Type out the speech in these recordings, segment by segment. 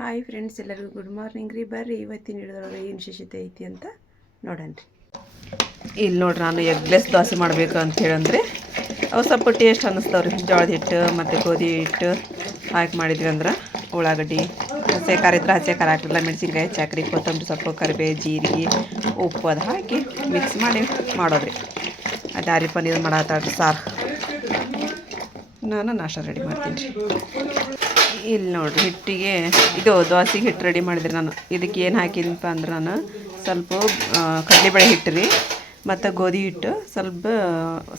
Hi friends, ಎಲ್ಲರಿಗೂ good morning ರೀ. ಬರ್ರಿ ಇವತ್ತಿನ ಹಿಡಿದೊಳಗೆ ಏನು ವಿಶೇಷತೆ ಐತಿ ಅಂತ ನೋಡೋಣ ರೀ. ಇಲ್ಲಿ ನೋಡ್ರಿ, ನಾನು ಎಗ್ಲೆಸ್ ದೋಸೆ ಮಾಡಬೇಕು ಅಂತ ಹೇಳಂದ್ರೆ ಅವು ಸ್ವಲ್ಪ ಟೇಸ್ಟ್ ಅನ್ನಿಸ್ತಾವ್ರಿ. ಜೋಳದ ಹಿಟ್ಟು ಮತ್ತು ಗೋಧಿ ಹಿಟ್ಟು ಹಾಕಿ ಮಾಡಿದ್ವಿ ಅಂದ್ರೆ ಉಳ್ಳಾಗಡ್ಡಿ ಹಸಿ ಖಾರ ಇದ್ರೆ ಹಸಿ ಖಾರ ಹಾಕಿಲ್ಲ, ಮೆಣಸಿನ್ಕಾಯಿ ಹೆಚ್ಚಾಕ್ರಿ, ಕೊತ್ತಂಬರಿ ಸೊಪ್ಪು, ಕರಿಬೇವು, ಜೀರಿಗೆ, ಉಪ್ಪು ಅದು ಹಾಕಿ ಮಿಕ್ಸ್ ಮಾಡಿ ಮಾಡೋದ್ರಿ. ಅದು ಆರಿ ಪನ್ನೀರ್ ಮಾಡತ್ತಾಳ್ರಿ ಸಾರು. ನಾನು ನಾಷ್ಟ ರೆಡಿ ಮಾಡ್ತೀನಿ ರೀ. ಇಲ್ಲಿ ನೋಡಿರಿ, ಹಿಟ್ಟಿಗೆ ಇದು ದೋಸೆಗೆ ಹಿಟ್ಟು ರೆಡಿ ಮಾಡಿದ್ರಿ. ನಾನು ಇದಕ್ಕೆ ಏನು ಹಾಕಿದನಪ್ಪ ಅಂದ್ರೆ ನಾನು ಸ್ವಲ್ಪ ಕಡಲೆಬೇಳೆ ಹಿಟ್ಟು ರೀ, ಮತ್ತು ಗೋಧಿ ಹಿಟ್ಟು,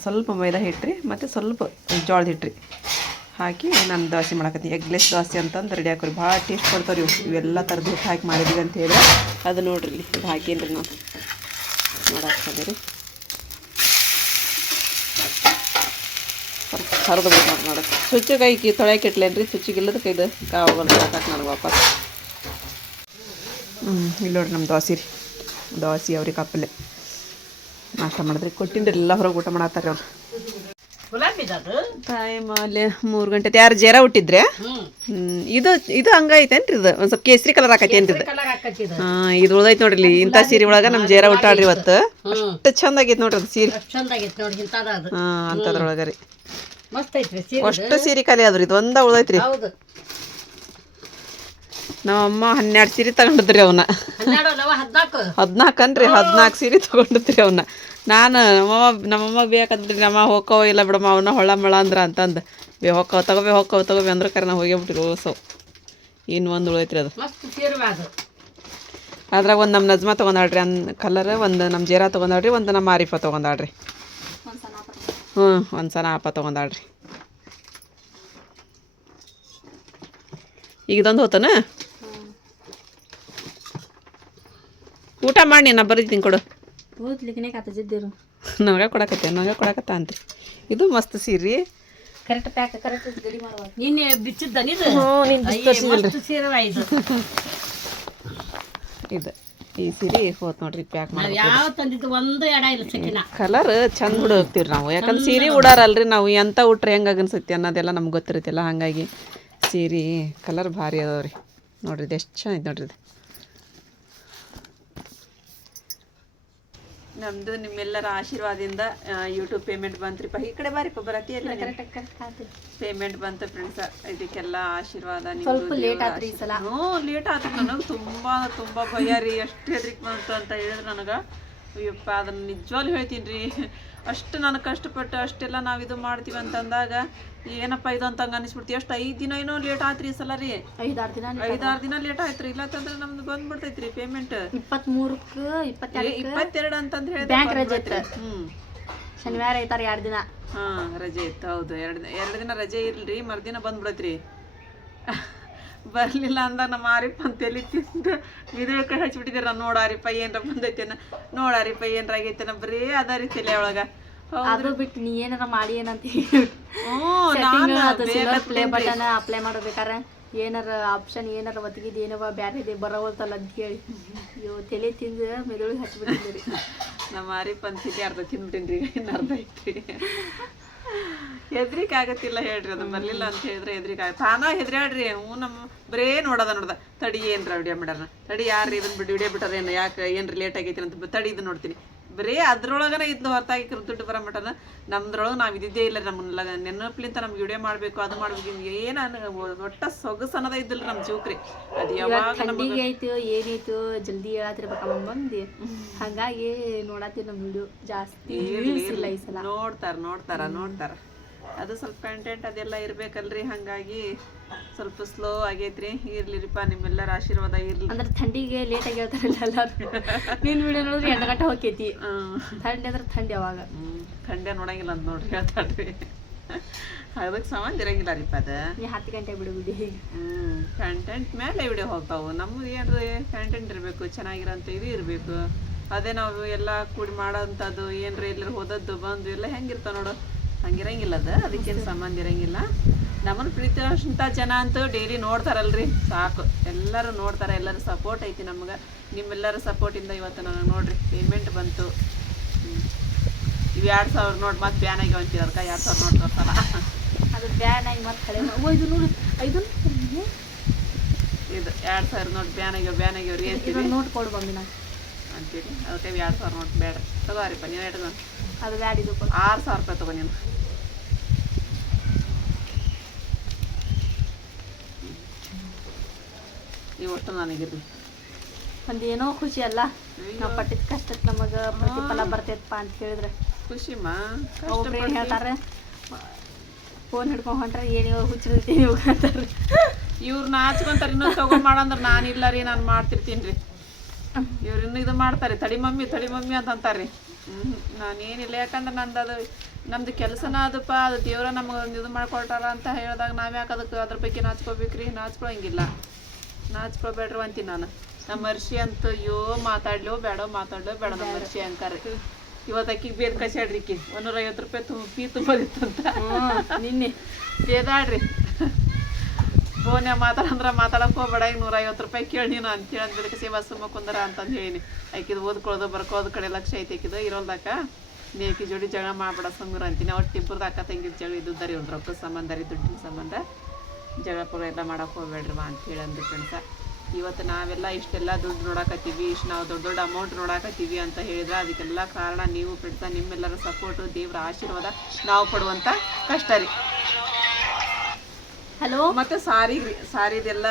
ಸ್ವಲ್ಪ ಮೈದಾ ಹಿಟ್ಟು ರೀ, ಮತ್ತು ಸ್ವಲ್ಪ ಜೋಳದ ಹಿಟ್ಟು ರೀ ಹಾಕಿ ನಾನು ದೋಸೆ ಮಾಡಕತ್ತೀನಿ. ಎಗ್ಲೆಸ್ ದೋಸೆ ಅಂತಂದು ರೆಡಿ ಹಾಕೋರಿ. ಭಾಳ ಟೇಸ್ಟ್ ಕೊಡ್ತಾವ್ರಿ ಇವೆಲ್ಲ ಥರದ ಹಿಟ್ಟು ಹಾಕಿ ಮಾಡಿದ್ವಿ ಅಂತ ಹೇಳಿದ್ರೆ. ಅದು ನೋಡಿರಿ, ಇಲ್ಲಿ ಇದು ಹಾಕೇನಿ ರೀ ನಾನು ಮಾಡಾಕ್ತದೆ ರೀ. ಸ್ವಲ್ಪ ಹರಿದು ಬಿಟ್ಟು ನೋಡೋಕೆ ಚುಚ್ಚಿಗಾಯಿ ತೊಳೆಯಕ್ಕೆ ಇಟ್ಲೇನು ರೀ, ಚುಚ್ಚಿಗಿಲ್ಲದಕ್ಕೆ ಇದು ಕಾವಾಗಲ್ಲ ಹಾಕಕ್ಕೆ ನನಗೆ ವಾಪಸ್. ಇಲ್ಲಿ ನೋಡ್ರಿ ನಮ್ಮ ದೋಸೆ ರೀ. ದೋಸೆ ಅವ್ರಿಗೆ ಕಪ್ಪಲೆ ನಾಷ್ಟ ಮಾಡಿದ್ರಿ. ಕೊಟ್ಟಿನ್ರಿ ಎಲ್ಲ ಹೊರಗೆ ಊಟ ಮಾಡತ್ತಾರೆ ಅವ್ರು. ಟೈಮ್ ಅಲ್ಲಿ 3 ಗಂಟೆ. ಯಾರು ಜೇರ ಹುಟ್ಟಿದ್ರೆ ಇದು ಹಂಗೈತೇನ್ರಿ? ಇದು ಒಂದು ಸ್ವಲ್ಪ ಕೇಸರಿ ಕಲರ್ ಹಾಕೈತೇನ್ರಿ ಇದು? ಇದು ಉಳ್ದೈತೆ ನೋಡ್ರಿ. ಇಂಥ ಸೀರೆ ಒಳಗೆ ನಮ್ಮ ಜೇರ ಹುಟ್ಟಾಡ್ರಿ ಇವತ್ತು. ಅಷ್ಟು ಚಂದ ಆಗೈತೆ ನೋಡ್ರಿ ಅದು ಸೀರೆ. ಅಂಥದ್ರೊಳಗೆ ರೀ ಅಷ್ಟು ಸೀರೆ ಖಾಲಿ ಆದ್ರಿ. ಇದು ಒಂದ ಉಳ್ದೈತ್ರಿ. ನಮ್ಮಮ್ಮ 12 ಸೀರೆ ತಗೊಂಡಿದ್ರಿ. ಅವನ್ನ 14 ಅನ್ರಿ, 14 ಸೀರೆ ತಗೊಂಡಿದ್ರಿ ಅವನ್ನ. ನಾನು ನಮ್ಮಮ್ಮ ಬೇಕಂದ್ರಿ, ನಮ್ಮ ಹೋಕ್ಕವ ಇಲ್ಲ ಬಿಡಮ್ಮ ಅವನ್ನ ಹೊಳ ಮಳ ಅಂದ್ರ ಅಂತಂದು ಹೋಕ್ಕವ ತಗೋಬಿ ಅಂದ್ರೆ ಕರೆ ನಾವು ಹೋಗೇ ಬಿಟ್ರಿ. ಓಸವ್ ಇನ್ನು ಒಂದು ಉಳೈತ್ರಿ ಅದು. ಅದ್ರಾಗ ಒಂದು ನಮ್ಮ ನಜ್ಮಾ ತೊಗೊಂಡಾಳ್ರಿ ಕಲರ್, ಒಂದು ನಮ್ಮ ಜೇರಾ ತೊಗೊಂಡಾಳ್ರಿ, ಒಂದು ನಮ್ಮ ಆರಿಫಾ ತೊಗೊಂಡಾಳ್ರಿ. ಒಂದು ಸಣ್ಣ ಅಪ್ಪ ತೊಗೊಂಡಾಳ್ರಿ. ಈಗ ಇದೊಂದು ಹೋತನ ಊಟ ಮಾಡಿ ನಾ ಬರೀತೀನಿ ಕೊಡು. ನನಗೆ ಕೊಡಕತ್ತ ಅಂತ್ರಿ. ಇದು ಮಸ್ತ್ ಸೀರೆ. ಇದು ಈ ಸೀರೆ ಹೋತ್ ನೋಡ್ರಿ, ಪ್ಯಾಕ್ ಮಾಡಿ ಕಲರ್ ಚಂದ ಹುಡುಕ್ತೀವಿ ನಾವು. ಯಾಕಂದ್ರೆ ಸೀರೆ ಉಡಾರಲ್ರಿ ನಾವು, ಎಂತ ಉಟ್ರೆ ಹೆಂಗೆ ಅನ್ಸುತ್ತೆ ಅನ್ನೋದೆಲ್ಲ ನಮ್ಗೆ ಗೊತ್ತಿರುತ್ತಲ್ಲ. ಹಾಗಾಗಿ ಸೀರೆ ಕಲರ್ ಭಾರಿ ಅದಾವ್ರಿ. ನೋಡ್ರಿ ಇದು ಎಷ್ಟು ಚೆನ್ನಾಗಿ ನೋಡ್ರಿ. ಇದು ನಮ್ಮದು ನಿಮ್ಮೆಲ್ಲರ ಆಶೀರ್ವಾದದಿಂದ ಯೂಟ್ಯೂಬ್ ಪೇಮೆಂಟ್ ಬಂತ್ರಿಪ್ಪ. ಈ ಕಡೆ ಬಾರಿಪ್ಪ ಬರತ್ತಿ ಪೇಮೆಂಟ್ ಬಂತು ಫ್ರೆಂಡ್ಸ. ಇದಕ್ಕೆಲ್ಲ ಆಶೀರ್ವಾದ ನಿಮ್ಮದು. ಲೇಟ್ ಆಯ್ತು. ನನಗೆ ತುಂಬ ಭಯ ರೀ. ಎಷ್ಟು ಹೆದ್ರಿಕೆ ಬಂತು ಅಂತ ಹೇಳಿದ್ರೆ ನನಗೆ ಅಯ್ಯಪ್ಪ, ಅದನ್ನು ನಿಜವಾಗ್ಲೂ ಹೇಳ್ತೀನಿ ರೀ. ಅಷ್ಟು ನಾನು ಕಷ್ಟಪಟ್ಟು ಅಷ್ಟೆಲ್ಲ ನಾವು ಇದು ಮಾಡ್ತೀವಿ ಅಂತಂದಾಗ ಏನಪ್ಪ ಇದು ಅಂತ ಹಂಗೆ ಅನಿಸ್ಬಿಡ್ತೀವಿ. ಎಷ್ಟು 5 ದಿನ ಏನೋ ಲೇಟ್ ಆಯ್ತು ರೀ ಈ ಸಲ ರೀ. 5-6 ದಿನ ಲೇಟ್ ಆಯ್ತು ರೀ. ಇಲ್ಲಂತಂದ್ರೆ ನಮ್ದು ಬಂದ್ಬಿಡ್ತೈತಿ ರೀ ಪೇಮೆಂಟ್. 22 ಅಂತಂದ್ರೆ ಹೇಳಿದ್ರೆ ಶನಿವಾರ ಐತಾರ 2 ದಿನ ರಜೆ ಇತ್ತು. ಹೌದು, 2 ದಿನ ರಜೆ ಇರ್ಲಿ, ಮರ್ದಿನ ಬಂದ್ಬಿಡತ್ರಿ. ಬರಲಿಲ್ಲ ಅಂದಾಗ ನಮ್ಮ ಆರಿಪ್ಪ ಅಂತ ಎಲ್ಲಿ ತಿಂದು ಮಿದುಳ್ಕೈ ಹಚ್ಬಿಟ್ಟಿದ್ದೀರ. ನಾನು ನೋಡಾರಿಪ್ಪ ಏನರ ಬಂದೈತೇನ, ನೋಡಾರಿಪ್ಪ ಏನರ ಆಗೈತೇನ, ಬರೀ ಅದ ರೀ ತಲೆ ಒಳಗೆ. ಅದು ಬಿಟ್ಟು ನೀ ಏನಾರ ಮಾಡಿ ಏನಂತ ಪ್ಲೇ ಬಟನ್ ಅಪ್ಲೈ ಮಾಡ್ಬೇಕಾರೆ ಏನಾರ ಆಪ್ಷನ್ ಏನಾರ ಒದಗಿದ್ ಏನವ ಬ್ಯಾರೆ ಬರೋವಲ್ತಲ್ಲ ಅಂತ ಹೇಳಿ ಅಯ್ಯೋ ತಲೆ ತಿಂದು ಮೆದುಳಿಗೆ ಹಚ್ಬಿಟ್ಟಿದ್ರಿ. ನಮ್ಮ ಆರಿಪ್ಪ ಅಂತಿದ್ದೆ ಅರ್ಧ ತಿಂದ್ಬಿಟ್ಟಿನ್ರಿ, ಇನ್ನು ಅರ್ಧ ಐತ್ರಿ. ಹೆದ್ರಿಕೆ ಆಗತ್ತಿಲ್ಲ ಹೇಳ್ರಿ. ಅದು ಬರಲಿಲ್ಲ ಅಂತ ಹೇಳಿದ್ರೆ ಹೆದ್ರಿಕೆ ಆಗ ತಾನ ಹೆದ್ರಾಡ್ರಿ. ನಮ್ಮ ಬರೇ ನೋಡೋದ ತಡಿ ಏನ್ರ ವಿಡಿಯೋ ಮಾಡ್ಯಾರ, ತಡಿ ಯಾರು ಇದನ್ನ ವಿಡಿಯೋ ಬಿಟ್ಟಾರ ಏನು, ಯಾಕೆ ಏನ್ರಿ ಲೇಟ್ ಆಗೈತಿ ಅಂತ ತಡಿ ಇದು ನೋಡ್ತೀನಿ. ಬರೀ ಅದ್ರೊಳಗನ ಇದ್ದು ಹೊರತಾಗಿ ದುಡ್ಡು ಬರೋ ಮಟನ ನಮ್ದ್ರೊಳಗೆ ನಾವು ಇದ್ದಿದ್ದೇ ಇಲ್ಲ. ನಮ್ಮನ್ನ ನೆನಪಲಿಂತ ನಮ್ಗೆ ವಿಡಿಯೋ ಮಾಡಬೇಕು, ಅದು ಮಾಡ್ಬೇಕು, ಏನು ಒಟ್ಟ ಸೊಗಸು ಅನ್ನೋದ ಇದ್ದಿಲ್ಲ ನಮ್ಮ ಜೀವಕ್ರಿ. ಅದು ಯಾವಾಗ ಥಂಡಿಗೆ ಆಯ್ತು ಏನೈತು ಜಲ್ದಿ ಹೇಳತ್ತಿರ್ಬೇಕಮ್ಮ ಬಂದು, ಹಾಗಾಗಿ ನೋಡತ್ತೀವಿ ನಮ್ಮ ವಿಡಿಯೋ ಜಾಸ್ತಿ ಇಲ್ಲ ಈ ಸಲ. ನೋಡ್ತಾರ ಅದು ಸ್ವಲ್ಪ ಕಂಟೆಂಟ್ ಅದೆಲ್ಲ ಇರ್ಬೇಕಲ್ರಿ. ಹಾಗಾಗಿ ಸ್ವಲ್ಪ ಸ್ಲೋ ಆಗೈತ್ರಿ. ಇರ್ಲಿರಿಪ್ಪ, ನಿಮ್ಮೆಲ್ಲರ ಆಶೀರ್ವಾದ ಇರ್ಲಿ. ಅಂದ್ರೆ ಥಂಡಿಗೆ ಲೇಟ್ ಆಗಿ ಹೇಳ್ತಾರಲ್ಲ ಎಲ್ಲರೂ. ನೀನ್ ವಿಡಿಯೋ ನೋಡಿದ್ರೆ 2 ಗಂಟೆ ಹೋಗ್ತೈತಿ. ಥಂಡಿ ಅಂದ್ರೆ ಥಂಡಿ ಅವಾಗ ಥಂಡಿ ನೋಡಂಗಿಲ್ಲ ಅಂತ ನೋಡ್ರಿ ಹೇಳ್ತಾಳ್ರಿ. ಅದಕ್ಕೆ ಸಂಬಂಧ ಇರಂಗಿಲ್ಲ ರೀಪ್ಪ. ಅದು 10 ಗಂಟೆ ಬಿಡಿ. ಕಂಟೆಂಟ್ ಮೇಲೆ ವಿಡಿಯೋ ಹೋಗ್ತಾವು. ನಮ್ಮದು ಏನ್ರಿ ಕಂಟೆಂಟ್ ಇರಬೇಕು, ಚೆನ್ನಾಗಿರೋಂಥ ಇದು ಇರಬೇಕು. ಅದೇ ನಾವು ಎಲ್ಲ ಕೂಡಿ ಮಾಡೋಂಥದ್ದು ಏನ್ರಿ ಎಲ್ಲರೂ ಹೋದದ್ದು ಬಂದು ಎಲ್ಲ ಹೆಂಗಿರ್ತಾವ ನೋಡು, ಹಂಗಿರಂಗಿಲ್ಲ. ಅದು ಅದಕ್ಕೇನು ಸಂಬಂಧ ಇರಂಗಿಲ್ಲ. ನಮ್ಮನ್ನು ಪ್ರೀತಿಸುವಂಥ ಜನ ಅಂತೂ ಡೈಲಿ ನೋಡ್ತಾರಲ್ರಿ, ಸಾಕು. ಎಲ್ಲರೂ ನೋಡ್ತಾರೆ, ಎಲ್ಲರೂ ಸಪೋರ್ಟ್ ಐತಿ ನಮ್ಗೆ. ನಿಮ್ಮೆಲ್ಲರ ಸಪೋರ್ಟಿಂದ ಇವತ್ತು ನನಗೆ ನೋಡ್ರಿ ಪೇಮೆಂಟ್ ಬಂತು. ಇವು 2000 ನೋಟ್ ಮತ್ತೆ ಬ್ಯಾನ್ ಆಗಿ ಅಂತೀವಿ. ಅದಕ್ಕೆ 2000 ನೋಟ್ ಬರ್ತಾರ. ಅದು ಬ್ಯಾನ್ ಆಗಿ ಮತ್ತೆ ಕಳೆ ಇದು ನೋಡಿ 5 ಇದು 2000 ನೋಟ್ ಬ್ಯಾನ್ ಆಗ್ಯಾವ್ರಿ ಅಂತೀವಿ ಇದೊಂದು ನೋಟ್ ಕೊಡು ಬಮ್ಮಿ ನಾ ಅಂತೀರಿ ಅದಕ್ಕೆ 2000 ನೋಟ್ ಬೇಡ ತಗೋರಿಪ್ಪ ನೀವು ಇಟ್ಕೊಂಡು ಅದು ಬ್ಯಾಡ ಇದು ಕೊಡು 6000 ರೂಪಾಯಿ ತಗೋ ನೀನು ಇವಷ್ಟು ನನಗಿರ್ಲಿ ಒಂದೇನೋ ಖುಷಿ ಅಲ್ಲ ನಾವು ಪಟ್ಟಿದ ಕಷ್ಟಕ್ಕೆ ನಮಗೆ ಪ್ರತಿಫಲ ಬರ್ತೈತಪ್ಪ ಅಂತ ಹೇಳಿದ್ರೆ ಖುಷಿಮಾ ಒಬ್ರು ಏನು ಹೇಳ್ತಾರೆ ಫೋನ್ ಹಿಡ್ಕೊಂಡು ಹೊಂಟ್ರೆ ಏನು ಹುಚ್ಚಿರ್ತೀವಿ ನೀವು ಅಂತಾರೆ ಇವ್ರು ನಾಚ್ಕೊಂತಾರೆ ಇನ್ನೊಂದು ತಗೊಂಡು ಮಾಡಂದ್ರೆ ನಾನು ಇಲ್ಲ ರೀ ನಾನು ಮಾಡ್ತಿರ್ತೀನಿ ರೀ ಇವ್ರು ಇನ್ನೂ ಇದು ಮಾಡ್ತಾರೆ ತಡಿ ಮಮ್ಮಿ ಅಂತ ಅಂತಾರೆ ನಾನೇನಿಲ್ಲ ಯಾಕಂದ್ರೆ ನಮ್ದು ಕೆಲಸನ ಅದಪ್ಪ ಅದು ದೇವ್ರ ನಮಗೆ ಒಂದು ಇದು ಮಾಡ್ಕೊಳ್ತಾರ ಅಂತ ಹೇಳಿದಾಗ ನಾವು ಯಾಕೆ ಅದಕ್ಕೆ ಅದ್ರ ಬಗ್ಗೆ ನಾಚ್ಕೋಬೇಕ್ರಿ ನಾಚ್ಕೊಳಂಗಿಲ್ಲ ನಾಚ್ಕೊಬೇಡ್ರಿ ಅಂತೀನಿ ನಾನು ನಮ್ಮ ಮರ್ಷಿ ಅಂತ ಅಯ್ಯೋ ಮಾತಾಡ್ಲೋ ಬೇಡ ನಮ್ಮ ಮರ್ಷಿ ಅಂತಾರೆ ಇವತ್ತು ಅಕ್ಕಿಗೆ ಬೇರೆ ಕಸಾಡ್ರಿಕ್ಕಿ 150 ರೂಪಾಯಿ ಫೀ ತುಂಬೋದಿತ್ತಂತ ನಿನ್ನೆ ಬೇದಾಡ್ರಿ ಫೋನ್ಯಾಗ ಮಾತಾಡಕ್ಕೆ ಹೋಗ್ಬೇಡ ಈಗ 150 ರೂಪಾಯಿ ಕೇಳಿ ನೀನು ಅಂತೇಳಿ ಅಂದ್ಬಿಡಕ್ಕೆ ಸೇವಾ ಸುಮ್ಮ ಕುಂದರ ಅಂತಂದು ಹೇಳೀನಿ ಆಕಿದು ಓದ್ಕೊಳ್ಳೋದು ಬರ್ಕೋದು ಕಡೆ ಲಕ್ಷ ಐತೆ ಆಕಿದು ಇರೋಲ್ದಾಕ ನೀಕಿ ಜೋಡಿ ಜಗಳ ಮಾಡ್ಬೇಡ ಸಂಗ್ರ ಅಂತೀನಿ ಒಟ್ಟು ಇಬ್ಬರದ್ದು ಅಕ್ಕ ತಂಗಿದ ಜಗಳ ಇದ್ದುದಾರಿ ಒಂದು ರೊಕ್ಕದ ಸಂಬಂಧ ರೀ ದುಡ್ಡಿನ ಸಂಬಂಧ ಜಗಳ ಪಗಳ ಎಲ್ಲ ಮಾಡಕ್ಕೆ ಹೋಗ್ಬೇಡ್ರಿ ಅಂತೇಳಿ ಅಂದು ಫ್ರೆಂಡ್ಸ ಇವತ್ತು ನಾವೆಲ್ಲ ಇಷ್ಟೆಲ್ಲ ದುಡ್ಡು ನೋಡಕತ್ತೀವಿ ಇಷ್ಟು ನಾವು ದೊಡ್ಡ ಅಮೌಂಟ್ ನೋಡಕತ್ತೀವಿ ಅಂತ ಹೇಳಿದ್ರೆ ಅದಕ್ಕೆಲ್ಲ ಕಾರಣ ನೀವು ಫ್ರೆಂಡ್ಸ ನಿಮ್ಮೆಲ್ಲರ ಸಪೋರ್ಟು ದೇವ್ರ ಆಶೀರ್ವಾದ ನಾವು ಪಡುವಂಥ ಕಷ್ಟ ರೀ ಹಲೋ ಮತ್ತೆ ಸಾರಿದೆಲ್ಲ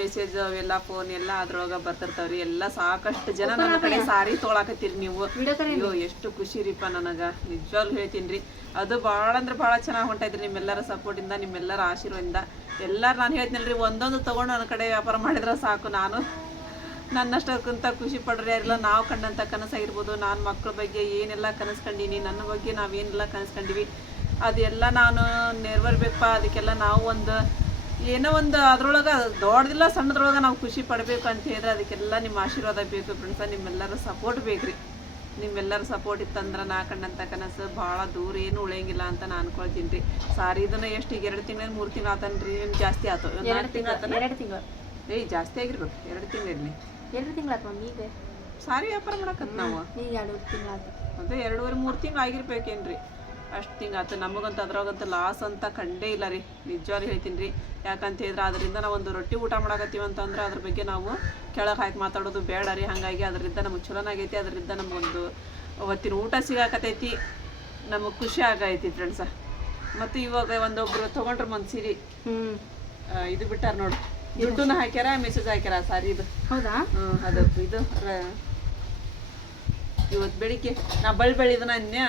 ಮೆಸೇಜ್ ಅವೆಲ್ಲ ಫೋನ್ ಎಲ್ಲ ಅದ್ರೊಳಗ ಬರ್ತಿರ್ತಾವ್ರಿ ಎಲ್ಲ ಸಾಕಷ್ಟು ಜನ ನನ್ನ ಕಡೆ ಸಾರಿ ತೊಗೊಳಕತ್ತೀರಿ ನೀವು ಅಯ್ಯೋ ಎಷ್ಟು ಖುಷಿ ರೀಪ ನನಗ ನಿಜವಾಗ್ಲೂ ಹೇಳ್ತೀನಿ ರೀ ಅದು ಭಾಳ ಅಂದ್ರೆ ಭಾಳ ಚೆನ್ನಾಗಿ ಹೊಂಟೈತ್ರಿ ನಿಮ್ಮೆಲ್ಲರ ಸಪೋರ್ಟಿಂದ ನಿಮ್ಮೆಲ್ಲರ ಆಶೀರ್ವಾದದಿಂದ ಎಲ್ಲರೂ ನಾನು ಹೇಳ್ತೀನಲ್ರಿ ಒಂದೊಂದು ತೊಗೊಂಡು ನನ್ನ ಕಡೆ ವ್ಯಾಪಾರ ಮಾಡಿದ್ರೆ ಸಾಕು ನಾನು ನನ್ನಷ್ಟಕ್ಕಂತ ಖುಷಿ ಪಡ್ರಿ ಯಾರಿಲ್ಲ ನಾವು ಕಂಡಂಥ ಕನಸಾಗಿರ್ಬೋದು ನಾನು ಮಕ್ಕಳ ಬಗ್ಗೆ ಏನೆಲ್ಲ ಕನಸ್ಕೊಂಡೀನಿ ನನ್ನ ಬಗ್ಗೆ ನಾವೇನೆಲ್ಲ ಕನಸ್ಕೊಂಡಿವಿ ಅದೆಲ್ಲ ನಾನು ನೆರವೇರ್ಬೇಕಪ್ಪ ಅದಕ್ಕೆಲ್ಲ ನಾವು ಏನೋ ಒಂದು ಅದ್ರೊಳಗೆ ದೊಡ್ಡದಿಲ್ಲ ಸಣ್ಣದ್ರೊಳಗೆ ನಾವು ಖುಷಿ ಪಡಬೇಕು ಅಂತ ಹೇಳಿದ್ರೆ ಅದಕ್ಕೆಲ್ಲ ನಿಮ್ಮ ಆಶೀರ್ವಾದ ಬೇಕು ಫ್ರೆಂಡ್ಸ ನಿಮ್ಮೆಲ್ಲರ ಸಪೋರ್ಟ್ ಬೇಕ್ರಿ ನಿಮ್ಮೆಲ್ಲರ ಸಪೋರ್ಟ್ ಇತ್ತಂದ್ರೆ ನಾ ಕಂಡಂಥ ಕನಸು ಭಾಳ ದೂರ ಏನು ಉಳಿಯಂಗಿಲ್ಲ ಅಂತ ನಾನು ಅನ್ಕೊಳ್ತೀನಿ ರೀ ಸಾರಿ ಇದನ್ನು ಎಷ್ಟು ಈಗ 2 ತಿಂಗಳು 3 ತಿಂಗಳು ಆತನ್ರಿ ಏನು ಜಾಸ್ತಿ ಆಯ್ತು 2 ತಿಂಗಳು ಜಾಸ್ತಿ ಆಗಿರ್ಬೇಕು 2 ತಿಂಗಳು ಇರಲಿ 2 ತಿಂಗಳು ಈಗ ಸಾರಿ ವ್ಯಾಪಾರ ಮಾಡಕತ್ ನಾವು ಈಗ 2 ತಿಂಗಳು ಆಯ್ತು ಅದೇ 2.5-3 ತಿಂಗಳು ಆಗಿರ್ಬೇಕೇನ್ರಿ ಅಷ್ಟು ತಿಂಗಾತು ನಮಗಂತೂ ಅದ್ರಾಗಂತೂ ಲಾಸ್ ಅಂತ ಕಂಡೇ ಇಲ್ಲ ರೀ ನಿಜವಾಗ್ಲೂ ಹೇಳ್ತೀನಿ ರೀ ಯಾಕಂತ ಹೇಳಿದ್ರೆ ಅದರಿಂದ ನಾವು ಒಂದು ರೊಟ್ಟಿ ಊಟ ಮಾಡಕತ್ತೀವಿ ಅಂತಂದ್ರೆ ಅದ್ರ ಬಗ್ಗೆ ನಾವು ಕೆಳಗೆ ಹಾಕಿ ಮಾತಾಡೋದು ಬೇಡ ರೀ ಹಾಗಾಗಿ ಅದರಿಂದ ನಮಗೆ ಚಲೋನಾಗೈತಿ ಅದರಿಂದ ನಮಗೊಂದು ಅವತ್ತಿನ ಊಟ ಸಿಗಾಕತೈತಿ ನಮಗೆ ಖುಷಿ ಆಗೈತಿ ಫ್ರೆಂಡ್ಸ ಮತ್ತು ಇವಾಗ ಒಂದೊಬ್ರು ತೊಗೊಂಡ್ರೆ ಒಂದು ಸೀರೆ ಇದು ಬಿಟ್ಟಾರ ನೋಡಿ ದುಡ್ಡನ್ನ ಹಾಕ್ಯಾರ ಮೆಸೇಜ್ ಹಾಕ್ಯಾರ ಸಾರಿ ಇದು ಹೌದಾ ಅದು ಇದು ಇವತ್ತು ಬೆಳಿಗ್ಗೆ ನಾ ಬೆಳಿದನ ಅನ್ಯ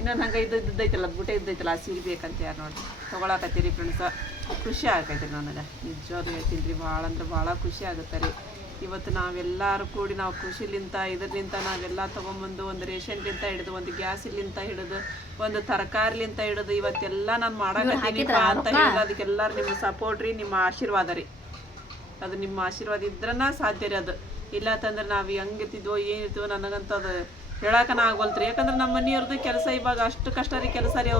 ಇನ್ನೊಂದು ಹಂಗೆ ಇದ್ದೈತಲ್ಲ ಬುಟ್ಟೆ ಇದ್ದೈತಲ್ಲ ಆ ಸೀರೆ ಬೇಕಂತ ಯಾರು ನೋಡಿ ತೊಗೊಳಕತ್ತೀರಿ ಫ್ರೆಂಡ್ಸ ಖುಷಿ ಆಗೈತೆ ನನಗೆ ನಿಜವಾಗ್ಲೂ ಹೇಳ್ತೀನಿ ರೀ ಭಾಳ ಅಂದ್ರೆ ಭಾಳ ಖುಷಿ ಆಗುತ್ತೆ ರೀ ಇವತ್ತು ನಾವೆಲ್ಲರೂ ಕೂಡಿ ನಾವು ಖುಷಿಲಿಂತ ಇದರಿಂದ ನಾವೆಲ್ಲ ತೊಗೊಂಬಂದು ಒಂದು ರೇಷನ್ಲಿಂತ ಹಿಡಿದು ಒಂದು ಗ್ಯಾಸಿಲಿಂತ ಹಿಡಿದು ಒಂದು ತರಕಾರಿಲಿಂತ ಹಿಡಿದು ಇವತ್ತೆಲ್ಲ ನಾನು ಮಾಡಕತ್ತೀನಿಪ್ಪ ಅಂತ ಹೇಳಿದ್ರೆ ಅದಕ್ಕೆಲ್ಲರೂ ನಿಮ್ಮ ಸಪೋರ್ಟ್ ರೀ ನಿಮ್ಮ ಆಶೀರ್ವಾದ ರೀ ಅದು ನಿಮ್ಮ ಆಶೀರ್ವಾದ ಇದ್ರನ್ನ ಸಾಧ್ಯ ರೀ ಅದು ಇಲ್ಲ ಅಂತಂದ್ರೆ ನಾವು ಹೆಂಗಿರ್ತಿದ್ವೋ ಏನಿರ್ತೀವೋ ನನಗಂತ ಅದು ಹೇಳಕ್ಕನ ಆಗವಲ್ತ್ರಿ ಯಾಕಂದ್ರೆ ನಮ್ಮ ಮನೆಯವ್ರದ್ದು ಕೆಲಸ ಇವಾಗ ಅಷ್ಟು ಕಷ್ಟ ರೀ ಕೆಲಸ ರೀ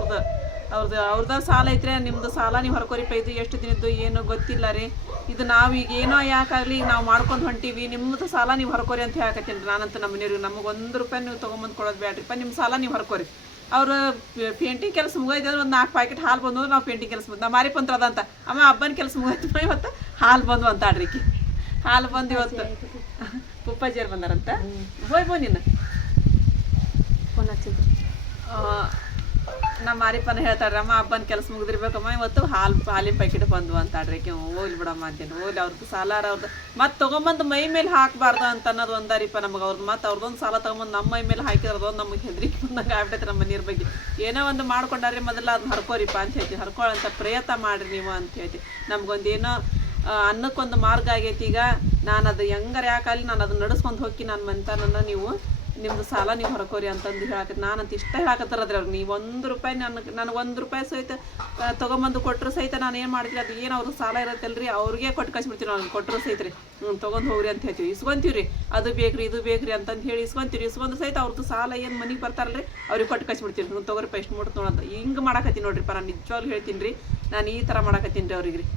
ಅವ್ರದ್ದು ಸಾಲ ಐತ್ರಿ ನಿಮ್ಮದು ಸಾಲ ನೀವು ಹೊರ್ಕೋರಿಪ್ಪ ಇದು ಎಷ್ಟು ದಿನದ್ದು ಏನು ಗೊತ್ತಿಲ್ಲ ರೀ ಇದು ನಾವು ಈಗ ಏನೋ ಯಾಕಾಗಲಿ ಈಗ ನಾವು ಮಾಡ್ಕೊಂಡು ಹೊಂಟೀವಿ ನಿಮ್ಮದು ಸಾಲ ನೀವು ಹೊರ್ಕೋರಿ ಅಂತ ಹೇಳಕತ್ತೀನಿ ರೀ ನಾನಂತ ನಮ್ಮ ಮನೆಯವ್ರಿಗೆ ನಮಗೆ 1 ರೂಪಾಯಿ ನೀವು ತೊಗೊಂಬಂದು ಕೊಡೋದು ಬೇಡ್ರಿಪ್ಪ ನಿಮ್ಮ ಸಾಲ ನೀವು ಹೊರ್ಕೋರಿ ಅವರು ಪೇಂಟಿಂಗ್ ಕೆಲಸ ಮುಗಿದ್ರೆ ಒಂದು 4 ಪ್ಯಾಕೆಟ್ ಹಾಲು ಬಂದು ನಾವು ಪೇಂಟಿಂಗ್ ಕೆಲಸ ನಾವು ಮಾರಿ ಪಂತ್ರ ಅದಂತ ಅಮ್ಮ ಹಬ್ಬನ ಕೆಲಸ ಮುಗಿತು ಇವತ್ತು ಹಾಲು ಬಂದು ಅಂತಾಡ್ರಿ ಹಾಲು ಬಂದು ಇವತ್ತು ಪುಪ್ಪಾಜಿಯರು ಬಂದಾರಂತ ಹೋಯ್ ನೀನು ಫೋನ್ ಹಚ್ಚಿದ್ರು ನಮ್ಮ ಮಾರಿಪ್ಪನ ಹೇಳ್ತಾಡ್ರಿ ಅಮ್ಮ ಹಬ್ಬನ ಕೆಲಸ ಮುಗಿದಿರ್ಬೇಕಮ್ಮ ಇವತ್ತು ಹಾಲಿನ ಪ್ಯಾಕೆಟ್ ಬಂದ್ವು ಅಂತಾಡ್ರಿ ಹೋಗ್ಲಿ ಬಿಡಮ್ಮ ಅಂತೇನು ಹೋಗ್ಲಿ ಅವ್ರದ್ದು ಸಾಲಾರ ಅವ್ರದ್ದು ಮತ್ತೆ ತೊಗೊಂಬಂದು ಮೈ ಮೇಲೆ ಹಾಕಬಾರ್ದು ಅಂತ ಅನ್ನೋದು ಒಂದಾರಿಪ್ಪ ನಮಗೆ ಅವ್ರದ್ದು ಮತ್ತೆ ಅವ್ರದ್ದೊಂದು ಸಾಲ ತೊಗೊಂಬಂದು ನಮ್ಮ ಮೈ ಮೇಲೆ ಹಾಕಿರೋದು ನಮಗೆ ಹೆದರಿಕೆ ಬಂದಂಗೆ ಆಗ್ಬಿಟ್ಟೈತೆ ನಮ್ಮ ನೀರ ಬಗ್ಗೆ ಏನೋ ಒಂದು ಮಾಡ್ಕೊಂಡ್ರಿ ಮೊದಲು ಅದನ್ನ ಹರ್ಕೋರಿಪ್ಪ ಅಂತ ಹೇಳ್ತೀವಿ ಹರ್ಕೊಳ್ಳೋಂಥ ಪ್ರಯತ್ನ ಮಾಡಿರಿ ನೀವು ಅಂತ ಹೇಳ್ತೀವಿ ನಮಗೊಂದೇನೋ ಅನ್ನಕ್ಕೊಂದು ಮಾರ್ಗ ಆಗೈತಿ ಈಗ ನಾನು ಅದು ಹೆಂಗಾರ ಯಾಕಾಗಲಿ ನಾನು ಅದನ್ನ ನಡೆಸ್ಕೊಂಡು ಹೋಗಿ ನಾನು ಮಂತನನ್ನು ನೀವು ನಿಮ್ಮದು ಸಾಲ ನೀವು ಹೊರಕೋರಿ ಅಂತಂದು ಹೇಳಕತ್ತಿ ನಾನಂತ ಇಷ್ಟ ಹೇಳಕತ್ತಾರದ್ರಿ ಅವ್ರು ನೀವು 1 ರೂಪಾಯಿ ನನಗೆ 1 ರೂಪಾಯಿ ಸಹಿತ ತೊಗೊಂಬಂದು ಕೊಟ್ಟರು ಸಹಿತ ನಾನು ಏನು ಮಾಡ್ತೀವಿ ಅದು ಏನು ಅವ್ರಿಗೆ ಸಾಲ ಇರತ್ತಲ್ರಿ ಅವ್ರಿಗೆ ಕೊಟ್ಟು ಕಳಿಸ್ಬಿಡ್ತೀವಿ ನಾನು ಕೊಟ್ಟರು ಸಹಿತ ರೀ ತೊಗೊಂಡು ಹೋಗ್ರಿ ಅಂತ ಹೇಳ್ತೀವಿ ಇಸ್ಕೊಂತೀವಿ ರೀ ಅದು ಬೇಕ್ರಿ ಇದು ಬೇಕ್ರಿ ಅಂತಂದು ಹೇಳಿ ಇಸ್ಕೊಂತೀವಿ ಇಸ್ಕೊಂಡು ಸಹಿತ ಅವ್ರದ್ದು ಸಾಲ ಏನು ಮನೆಗೆ ಬರ್ತಾರಲ್ರಿ ಅವ್ರಿಗೆ ಕೊಟ್ಟು ಕಳಿಸ್ಬಿಡ್ತೀವಿ ತೊಗೊರಿಪ್ಪ ಎಷ್ಟು ಮುಟ್ಟು ನೋಡೋದು ಹಿಂಗೆ ಮಾಡಕತ್ತೀನಿ ನೋಡ್ರಿಪ್ಪ ನಾನು ನಿಜವಾಗ್ಲೂ ಹೇಳ್ತೀನಿ ರೀ ನಾನು ಈ ಥರ ಮಾಡಕತ್ತೀನಿ ರೀ ಅವ್ರಿಗೆ ರೀ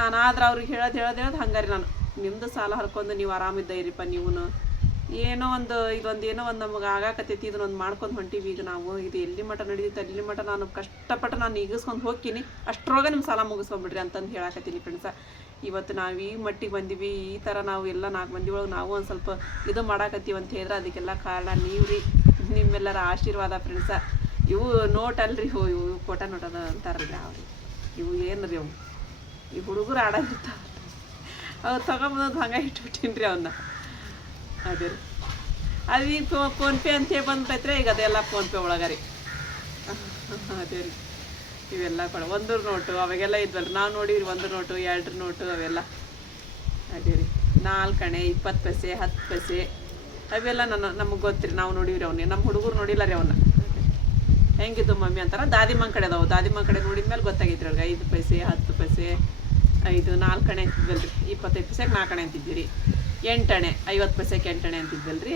ನಾನು ಆದ್ರೆ ಅವ್ರಿಗೆ ಹೇಳೋದು ಹಂಗಾರಿ ನಾನು ನಿಮ್ಮದು ಸಾಲ ಹರ್ಕೊಂಡು ನೀವು ಆರಾಮಿದ್ದ ಇರಿಪ್ಪ ನೀವು ಏನೋ ಒಂದು ಏನೋ ಒಂದು ನಮಗೆ ಆಗಾಕತ್ತೈತಿ ಇದನ್ನೊಂದು ಮಾಡ್ಕೊಂಡು ಹೊಂಟೀವಿ ಈಗ ನಾವು. ಇದು ಎಲ್ಲಿ ಮಠ ನಡೀತೈತೆ ಅಲ್ಲಿ ಮಠ ನಾನು ಕಷ್ಟಪಟ್ಟು ನಾನು ಈಗಿಸ್ಕೊಂಡು ಹೋಗ್ತೀನಿ, ಅಷ್ಟ್ರೊಳಗೆ ನಿಮ್ಮ ಸಾಲ ಮುಗಿಸ್ಕೊಂಡ್ಬಿಡ್ರಿ ಅಂತಂದು ಹೇಳಕತ್ತೀನಿ ಫ್ರೆಂಡ್ಸ. ಇವತ್ತು ನಾವು ಈ ಮಟ್ಟಿಗೆ ಬಂದೀವಿ, ಈ ಥರ ನಾವು ಎಲ್ಲ 4 ಮಂದಿ ಒಳಗೆ ನಾವು ಒಂದು ಸ್ವಲ್ಪ ಇದು ಮಾಡಾಕತ್ತೀವಿ ಅಂತ ಹೇಳಿದ್ರೆ ಅದಕ್ಕೆಲ್ಲ ಕಾರಣ ನೀವು ರೀ, ನಿಮ್ಮೆಲ್ಲರ ಆಶೀರ್ವಾದ ಫ್ರೆಂಡ್ಸ. ಇವು ನೋಟ್ ಅಲ್ರಿ, ಇವು ಫೋಟೋ ನೋಟ್ ಅದ ಅಂತಾರಲ್ರಿ ಅವ್ರಿ, ಇವು ಏನು ರೀ ಅವು ಈ ಹುಡುಗರು ಆಡೋದಿರ್ತಾವ, ಅವ್ರು ತೊಗೊಂಬಂದು ಹಂಗೆ ಇಟ್ಬಿಟ್ಟಿನಿ ರೀ ಅವನ್ನ. ಅದೇ ರೀ ಅದು ಈಗ ಫೋನ್ಪೇ ಅಂತೇಳಿ ಬಂದ್ಬಿಟ್ರೆ ಈಗ ಅದೆಲ್ಲ ಫೋನ್ಪೇ ಒಳಗೆ ರೀ. ಅದೇ ರೀ ಇವೆಲ್ಲ ಕೊಡ 1 ನೋಟು ಅವಾಗೆಲ್ಲ ಇದ್ವಲ್ಲ ನಾವು ನೋಡಿರಿ, 1 ನೋಟು 2 ನೋಟು ಅವೆಲ್ಲ. ಅದೇ ರೀ 4 ಅಣೆ 20 ಪೈಸೆ 10 ಪೈಸೆ ಅವೆಲ್ಲ ನಮಗೆ ಗೊತ್ತಿರಿ, ನಾವು ನೋಡಿವ್ರಿ ಅವನ್ನೇ. ನಮ್ಮ ಹುಡುಗರು ನೋಡಿಲ್ಲ ರೀ ಅವನ್ನ. ಹೆಂಗಿದ್ದು ಮಮ್ಮಿ ಅಂತಾರ, ದಾದಿಮ್ಮನ ಕಡೆ ಅದಾವು, ದಾದಿಮ್ಮನ ಕಡೆ ನೋಡಿದ ಮೇಲೆ ಗೊತ್ತಾಗೈತ್ರಿ ಅವ್ರಿಗೆ. 5 ಪೈಸೆ 10 ಪೈಸೆ 5 4 ಅಣೆ ಅಂತಿದ್ವಲ್ರಿ, 25 ಪೈಸೆಗೆ 4 ಅಣೆ ಅಂತಿದ್ವಿ ರೀ. 8 ಅಣೆ 50 ಪೈಸೆಗೆ 8 ಅಣೆ ಅಂತಿದ್ವಲ್ರಿ.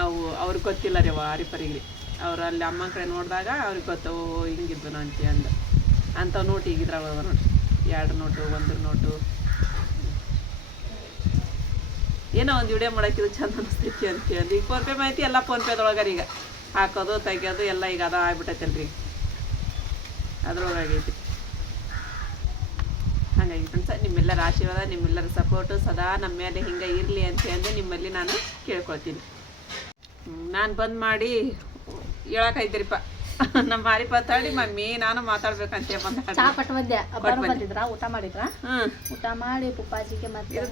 ಅವು ಅವ್ರಿಗೆ ಗೊತ್ತಿಲ್ಲ ರೀ ಅವ ಆರಿಪರಿಗೆ. ಅವ್ರು ಅಲ್ಲಿ ಅಮ್ಮನ ಕಡೆ ನೋಡಿದಾಗ ಅವ್ರಿಗೆ ಗೊತ್ತವು ಹಿಂಗಿದ್ವು ಅಂಥವು ನೋಟ್ ಈಗಿದ್ರವ ನೋಡಿ. 2 ನೋಟು 1 ನೋಟು ಏನೋ ಒಂದು ವಿಡಿಯೋ ಮಾಡೋಕ್ಕಿದು ಚಂದ ಅನಿಸ್ತೈತಿ ಅಂತೇಳಿ ಈಗ ಫೋನ್ಪೇ ಮಾಹಿತಿ ಎಲ್ಲ ಫೋನ್ಪೇದೊಳಗಾರ ಈಗ ಹಾಕೋದು ತೆಗಿಯೋದು ಎಲ್ಲ ಈಗ ಅದು ಆಗ್ಬಿಟ್ಟೈತಲ್ರಿ, ಅದ್ರೊಳಗೈತಿ. ಹಾಗಾಗಿ ಫ್ರೆಂಡ್ಸ ನಿಮ್ಮೆಲ್ಲರ ಆಶೀರ್ವಾದ ನಿಮ್ಮೆಲ್ಲರ ಸಪೋರ್ಟು ಸದಾ ನಮ್ಮ ಮೇಲೆ ಹಿಂಗೆ ಇರಲಿ ಅಂತ ಹೇಳಿ ನಿಮ್ಮಲ್ಲಿ ನಾನು ಕೇಳ್ಕೊಳ್ತೀನಿ. ನಾನು ಬಂದ್ ಮಾಡಿ ಹೇಳಕ್ಕಾಯ್ತಿರಿಪ್ಪ ನಮ್ಮ ಮಾರಿಪ್ಪ ತಾಡಿ ಮಮ್ಮಿ ನಾನು ಮಾತಾಡ್ಬೇಕಂತ ಬಂದ ಚಾ ಪಟ್ಟು ಬಂದೆ. ಬಂದಿದ್ರ ಊಟ ಮಾಡಿದ್ರ? ಊಟ ಮಾಡಿ ಪುಪ್ಪಾಜಿಗೆ ಮತ್ತೆ